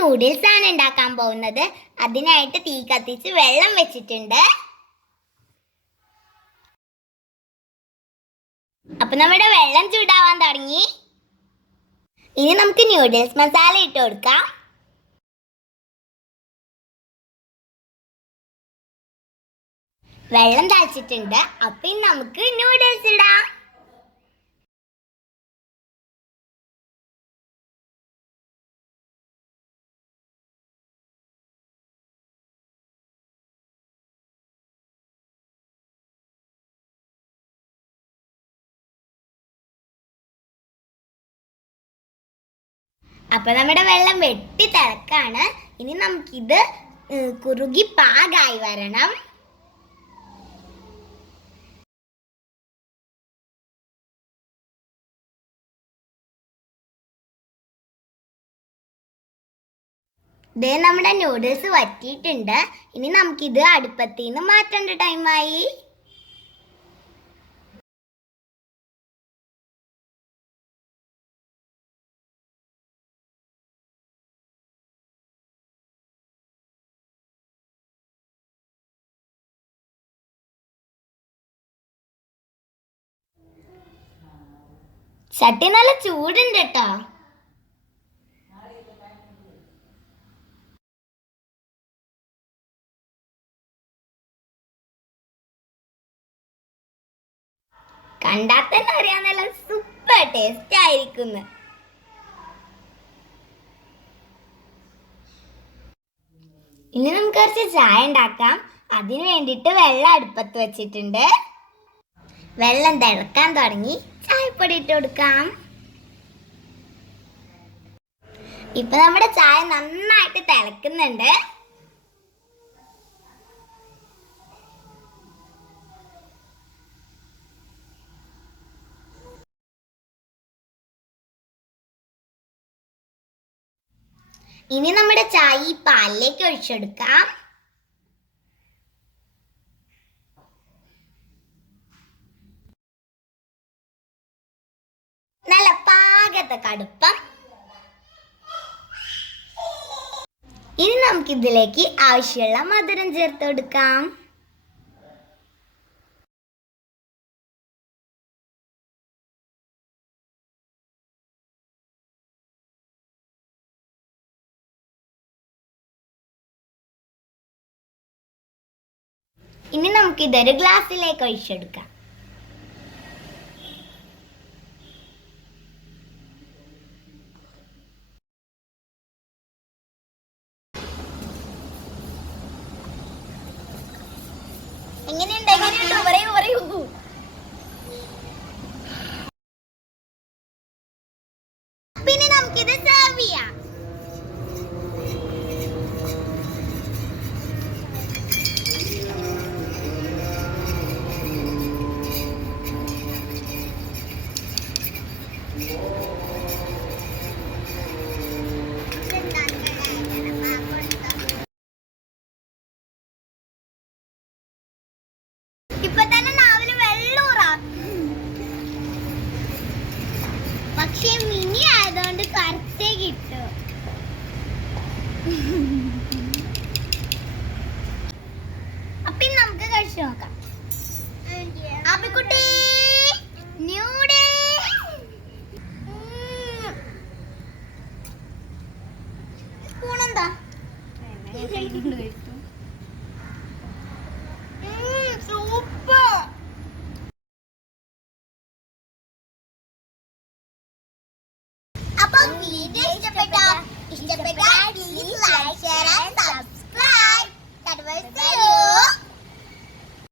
Noodles ആണ് ഉണ്ടാക്കാൻ പോകുന്നത്. അതിനായിട്ട് തീ കത്തിച്ച് വെള്ളം വെച്ചിട്ടുണ്ട്. അപ്പൊ നമ്മുടെ വെള്ളം ചൂടാവാൻ തുടങ്ങി. ഇനി നമുക്ക് നൂഡിൽസ് മസാല ഇട്ട് കൊടുക്കാം. വെള്ളം തിളച്ചിട്ടുണ്ട്. അപ്പൊ ഇനി നമുക്ക് നൂഡിൽസ് ഇടാം. അപ്പൊ നമ്മുടെ വെള്ളം വെട്ടി തിളക്കാണ്. ഇനി നമുക്കിത് കുറുകി പാകായി വരണം. ദേ നമ്മുടെ നൂഡിൽസ് വറ്റിയിട്ടുണ്ട്. ഇനി നമുക്കിത് അടുപ്പത്തിൽ നിന്ന് മാറ്റേണ്ട ടൈമായി. ചട്ടി നല്ല ചൂടുണ്ട് കേട്ടോ. കണ്ടാൽ തന്നെ അറിയാൻ നല്ല സൂപ്പർ ടേസ്റ്റ് ആയിരിക്കുന്നു. ഇനി നമുക്ക് കുറച്ച് ചായ ഉണ്ടാക്കാം. അതിന് വേണ്ടിയിട്ട് വെള്ളം അടുപ്പത്ത് വെച്ചിട്ടുണ്ട്. വെള്ളം തിളക്കാൻ തുടങ്ങി. ചായപ്പൊടി ഇട്ട് കൊടുക്കാം. ഇപ്പൊ നമ്മുടെ ചായ നന്നായിട്ട് തിളക്കുന്നുണ്ട്. ഇനി നമ്മുടെ ചായ ഈ പാലിലേക്ക് ഒഴിച്ചെടുക്കാം. നല്ല പാകത്തെ കടുപ്പം. ഇനി നമുക്കിതിലേക്ക് ആവശ്യമുള്ള മധുരം ചേർത്ത് കൊടുക്കാം. ഇനി നമുക്കിതൊരു ഗ്ലാസ്സിലേക്ക് ഒഴിച്ചെടുക്കാം. എങ്ങനെയുണ്ട്? പറയൂ. പിന്നെ നമുക്കിത് സെർവ് ചെയ്യാം. ഇപ്പൊ തന്നെ നാവില് വെള്ളൂറാ. പക്ഷെ മിനി ആയതുകൊണ്ട് കുറച്ചേ കിട്ടൂ. അപ്പൊ നമുക്ക് കഴിച്ചു നോക്കാം. ആപ്പിക്കുട്ടി സ്പൂണെന്താ? സൂപ്പർ. അപ്പൊ വീഡിയോ ഇഷ്ടപ്പെട്ടാൽ